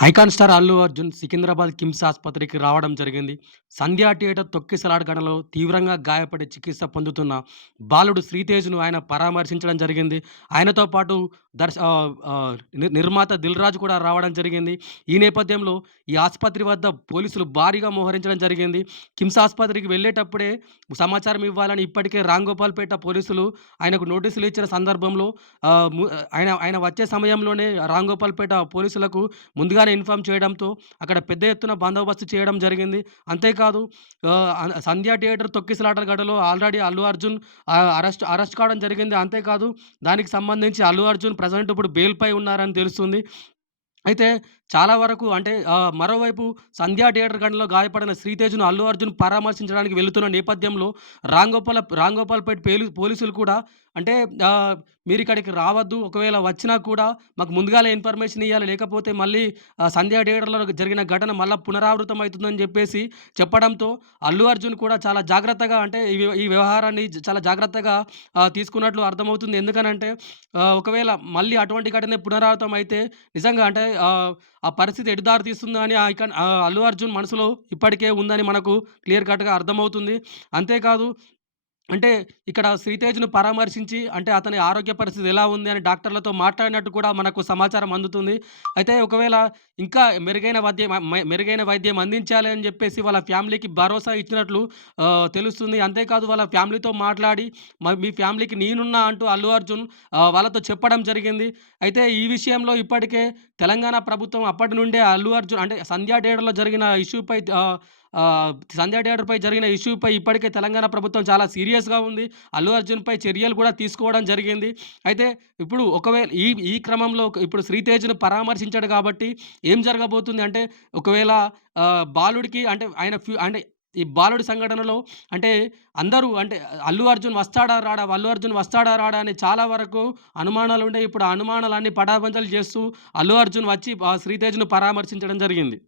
Icon star Allu Arjun Secunderabad KIMS ఆస్పత్రికి రావడం జరిగింది. సంధ్యా థియేటర్ తొక్కిసలాట ఘటనలో తీవ్రంగా గాయపడి చికిత్స పొందుతున్న బాలుడు శ్రీతేజ్‌ను ఆయన పరామర్శించడం జరిగింది. ఆయనతో పాటు నిర్మాత దిల్ రాజు కూడా రావడం జరిగింది. ఈ నేపథ్యంలో ఈ ఆస్పత్రి వద్ద పోలీసులు భారీగా మోహరించడం జరిగింది. కిమ్స్ ఆస్పత్రికి వెళ్ళేటప్పుడే సమాచారం ఇవ్వాలని ఇప్పటికే రాంగోపాల్‌పేట పోలీసులు ఆయనకు నోటీసులు ఇచ్చిన సందర్భంలో ఆహ్, ము ఆయన ఆయన వచ్చే సమయంలోనే రాంగోపాల్‌పేట పోలీసులకు ముందుగానే ఇన్ఫార్మ్ చేయడంతో అక్కడ పెద్ద ఎత్తున బందోబస్తు చేయడం జరిగింది. అంతేకాదు సంధ్యా థియేటర్ తొక్కిసలాట ఘటనలో ఆల్రెడీ అల్లు అర్జున్ అరెస్ట్ కావడం జరిగింది. అంతేకాదు దానికి సంబంధించి అల్లు అర్జున్ ప్రెజెంట్ ఇప్పుడు బెయిల్‌పై ఉన్నారని తెలుస్తుంది. అయితే చాలా వరకు అంటే మరోవైపు 'సంధ్యా థియేటర్' ఘటనలో గాయపడిన 'శ్రీతేజ్‌ను' అల్లు అర్జున్ పరామర్శించడానికి వెళుతున్న నేపథ్యంలో రాంగోపాల్‌పేట్ పోలీసులు కూడా అంటే మీరిక్కడికి రావద్దు. ఒకవేళ వచ్చినా కూడా మాకు ముందుగాలే ఇన్ఫర్మేషన్ ఇయ్యాలి. లేకపోతే మళ్ళీ 'సంధ్యా థియేటర్‌లో' జరిగిన ఘటన మళ్ళా పునరావృతం అయితుందని చెప్పేసి చెప్పడంతో అల్లు అర్జున్ కూడా చాలా జాగ్రత్తగా అంటే ఈ వ్యవహారాన్ని చాలా జాగ్రత్తగా తీసుకున్నట్లు అర్థమవుతుంది. ఎందుకనంటే ఒకవేళ మళ్ళీ అటువంటి ఘటనే పునరావృతం అయితే నిజంగా అంటే ఆ పరిస్థితి ఎటు దారి తీస్తుందా అని అల్లు అర్జున్ మనసులో ఇప్పటికే ఉందని మనకు క్లియర్ కట్‌గా అర్థమవుతుంది. అంతేకాదు అంటే ఇక్కడ 'శ్రీతేజ్‌ను' పరామర్శించి అంటే అతని ఆరోగ్య పరిస్థితి ఎలా ఉంది అని డాక్టర్లతో మాట్లాడినట్టు కూడా మనకు సమాచారం అందుతుంది. అయితే ఒకవేళ ఇంకా మెరుగైన వైద్యం అందించాలి అని జెప్పేసి వాళ్ళ ఫ్యామిలీకి భరోసా ఇచ్చినట్లు తెలుస్తుంది. అంతేకాదు వాళ్ళ ఫ్యామిలీతో మాట్లాడి మీ ఫ్యామిలీకి నేనున్నా అంటూ అల్లు అర్జున్ వాళ్ళతో చెప్పడం జరిగింది. అయితే ఈ విషయంలో ఇప్పటికే తెలంగాణ ప్రభుత్వం అప్పటి నుండే అల్లు అర్జున్ అంటే 'సంధ్యా థియేటర్‌లో' జరిగిన ఇష్యూపై 'సంధ్యా థియేటర్‌పై' జరిగిన ఇష్యూపై ఇప్పటికే తెలంగాణ ప్రభుత్వం చాలా సీరియస్‌గా ఉంది. అల్లు అర్జున్‌పై చర్యలు కూడా తీసుకోవడం జరిగింది. అయితే ఇప్పుడు ఒకవేళ ఈ క్రమంలో ఇప్పుడు 'శ్రీతేజ్‌ను' పరామర్శించాడు కాబట్టి ఏం జరగబోతుంది అంటే ఒకవేళ బాలుడికి అంటే అంటే ఈ బాలుడి సంఘటనలో అంటే అందరూ అంటే అల్లు అర్జున్ వస్తాడా రాడా? అల్లు అర్జున్ వస్తాడా రాడా? అని చాలా వరకు అనుమానాలుండే. ఇప్పుడు ఆ అనుమానాలన్నీ పటాపంచలు చేస్తూ అల్లు అర్జున్ వచ్చి 'శ్రీతేజ్‌ను' పరామర్శించడం జరిగింది.